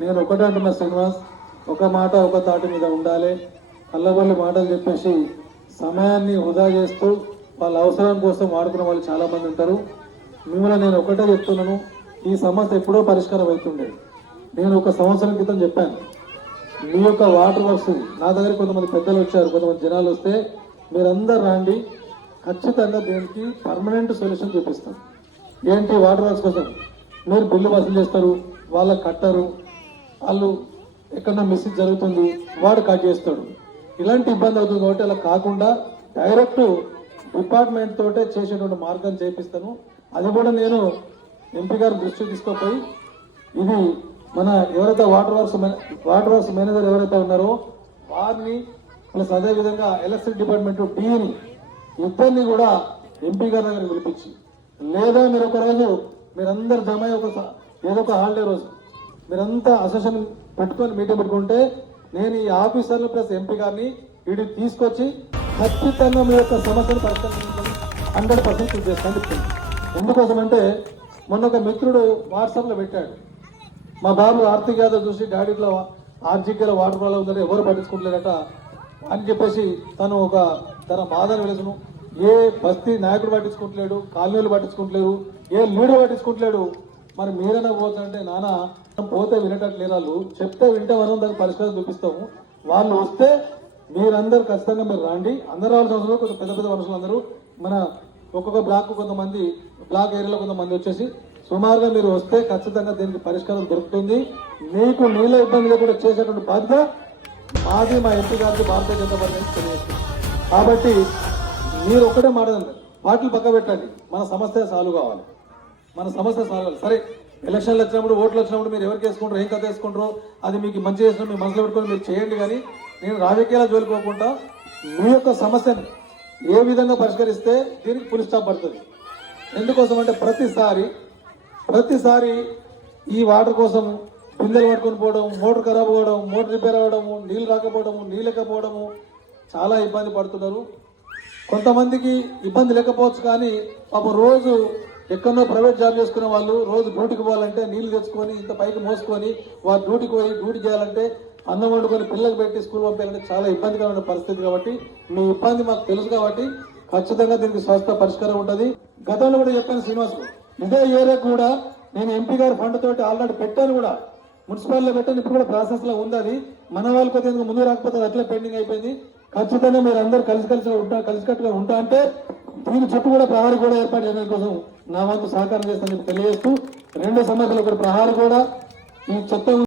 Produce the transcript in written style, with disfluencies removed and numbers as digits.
నేను ఒకటే అంటున్నా శ్రీనివాస్, ఒక మాట ఒక తాటి మీద ఉండాలి. కళ్ళబొల్లి మాటలు చెప్పేసి సమయాన్ని వృధా చేస్తూ వాళ్ళ అవసరం కోసం వాడుకున్న వాళ్ళు చాలా మంది ఉంటారు. మిమ్మల్ని నేను ఒకటే చెప్తున్నాను, ఈ సమస్య ఎప్పుడో పరిష్కారం అవుతుండే. నేను ఒక సంవత్సరం క్రితం చెప్పాను, మీ యొక్క వాటర్ వర్క్స్ నా దగ్గర కొంతమంది పెద్దలు వచ్చారు, కొంతమంది జనాలు వస్తే మీరందరూ రండి, ఖచ్చితంగా దీనికి పర్మనెంట్ సొల్యూషన్ చూపిస్తాం. ఏంటి వాటర్ వర్క్స్ కోసం మీరు బిల్లు వసూలు చేస్తారు, వాళ్ళకి కట్టరు, వాళ్ళు ఎక్కడన్నా మిస్టేక్ జరుగుతుంది వాడు కట్ చేస్తాడు, ఇలాంటి ఇబ్బంది అవుతుంది. కాబట్టి అలా కాకుండా డైరెక్ట్ డిపార్ట్మెంట్ తోటే చేసేటువంటి మార్గం చేపిస్తాను. అది కూడా నేను ఎంపీ గారి దృష్టికి తీసుకుపోయి ఇది మన ఎవరైతే వాటర్ వర్క్స్ మేనేజర్ ఎవరైతే ఉన్నారో వారిని ప్లస్ అదేవిధంగా ఎలక్ట్రిసిటీ డిపార్ట్మెంట్ డీని ఇద్దరిని కూడా ఎంపీ గారి దగ్గర పిలిపించి, లేదా మీరు ఒక రోజు మీరందరు జమ ఏదో ఒక హాలిడే రోజు మీరంతా అసోసియేషన్ పెట్టుకొని మీటింగ్ పెట్టుకుంటే నేను ఈ ఆఫీసర్లు ప్లస్ ఎంపీ గారిని వీటిని తీసుకొచ్చి ఖచ్చితంగా మీ యొక్క సమస్యను పరిష్కరించుకొని 100% కృషి చేస్తాను చెప్తుంది. ఎందుకోసం అంటే మొన్న ఒక మిత్రుడు వాట్సాప్లో పెట్టాడు, మా బాబు ఆర్థిక యాదవ్ చూసి డాడీలో ఆర్జికలో వాటర్ ప్రాబ్లం ఉందంటే ఎవరు పట్టించుకుంటలేదట అని చెప్పేసి తను తన బాధను వెలుసును. ఏ బస్తీ నాయకుడు పట్టించుకుంటలేడు, కాలనీలు పట్టించుకుంటలేరు, ఏ లీడర్ పట్టించుకుంటలేడు. మరి మీరైనా పోతుంటే నాన్న పోతే వినేటట్టు లేరు, వాళ్ళు చెప్తే వింటే మనం దానికి పరిష్కారం చూపిస్తాము. వాళ్ళు వస్తే మీరందరూ ఖచ్చితంగా మీరు రండి. అందరూ రావాల్సిన అవసరం, కొంచెం పెద్ద పెద్ద మనుషులు అందరూ మన ఒక్కొక్క బ్లాక్ కొంతమంది బ్లాక్ ఏరియాలో కొంతమంది వచ్చేసి సుమారుగా మీరు వస్తే ఖచ్చితంగా దీనికి పరిష్కారం దొరుకుతుంది. మీకు నీళ్ళ ఇబ్బంది లేకుండా చేసేటువంటి బాధ్యత మాది, మా ఎంపీ గారికి, భారతీయ జనతా పార్టీ తెలియజేస్తుంది. కాబట్టి మీరు ఒక్కటే మాట్లాడండి, పార్టీలు పక్క పెట్టండి, మన సమస్య సాల్వ్ కావాలి, మన సమస్య సాల్వ్ కావాలి. సరే ఎలక్షన్లు వచ్చినప్పుడు ఓట్లు వచ్చినప్పుడు మీరు ఎవరికి వేసుకుంటారో ఏం కథ వేసుకుంటారో అది మీకు మంచి చేసిన మీ మనసులో పెట్టుకొని మీరు చేయండి. కానీ నేను రాజకీయాల జోలికోకుండా మీ యొక్క సమస్యను ఏ విధంగా పరిష్కరిస్తే దీనికి ఫుల్ స్టాప్ పడుతుంది. ఎందుకోసం అంటే ప్రతిసారి ఈ వాటర్ కోసం బిందెలు పట్టుకొని పోవడం, మోటార్ ఖరాబ్ అవ్వడం, మోటార్ రిపేర్ అవ్వడము, నీళ్ళు రాకపోవడము, నీళ్ళు లేకపోవడము, చాలా ఇబ్బంది పడుతున్నారు. కొంతమందికి ఇబ్బంది లేకపోవచ్చు, కానీ పాపం రోజు ఎక్కడో ప్రైవేట్ జాబ్ చేసుకునే వాళ్ళు రోజు డ్యూటీకి పోవాలంటే నీళ్లు తెచ్చుకొని ఇంత పైకి మోసుకొని వారు డ్యూటీ చేయాలంటే అన్నం వండుకొని పిల్లలకు పెట్టి స్కూల్ పంపించాలంటే చాలా ఇబ్బందికరమైన పరిస్థితి. కాబట్టి మీ ఇబ్బంది మాకు తెలుసు, కాబట్టి ఖచ్చితంగా దీనికి స్వస్థ పరిష్కారం ఉంటుంది. గతంలో కూడా చెప్పాను శ్రీనివాస్, ఇదే ఏరియా కూడా నేను ఎంపీ గారి ఫండ్ తోటి ఆల్రెడీ పెట్టాను, కూడా మున్సిపాలిటీలో పెట్టాను, ఇప్పుడు కూడా ప్రాసెస్ లో ఉంది. అది మన వాళ్ళు కొద్దిగా ముందు రాకపోతే అట్లా పెండింగ్ అయిపోయింది. ఖచ్చితంగా మీరు అందరూ కలిసికట్టుగా ఉంటా అంటే దీని చుట్టూ కూడా ప్రహారీ కూడా ఏర్పాటు చేయడం కోసం నా వంతు సహకారం చేస్తానని తెలియజేస్తూ, 2 సమస్యలు, ఒకటి ప్రహారీ కూడా, ఈ చెత్త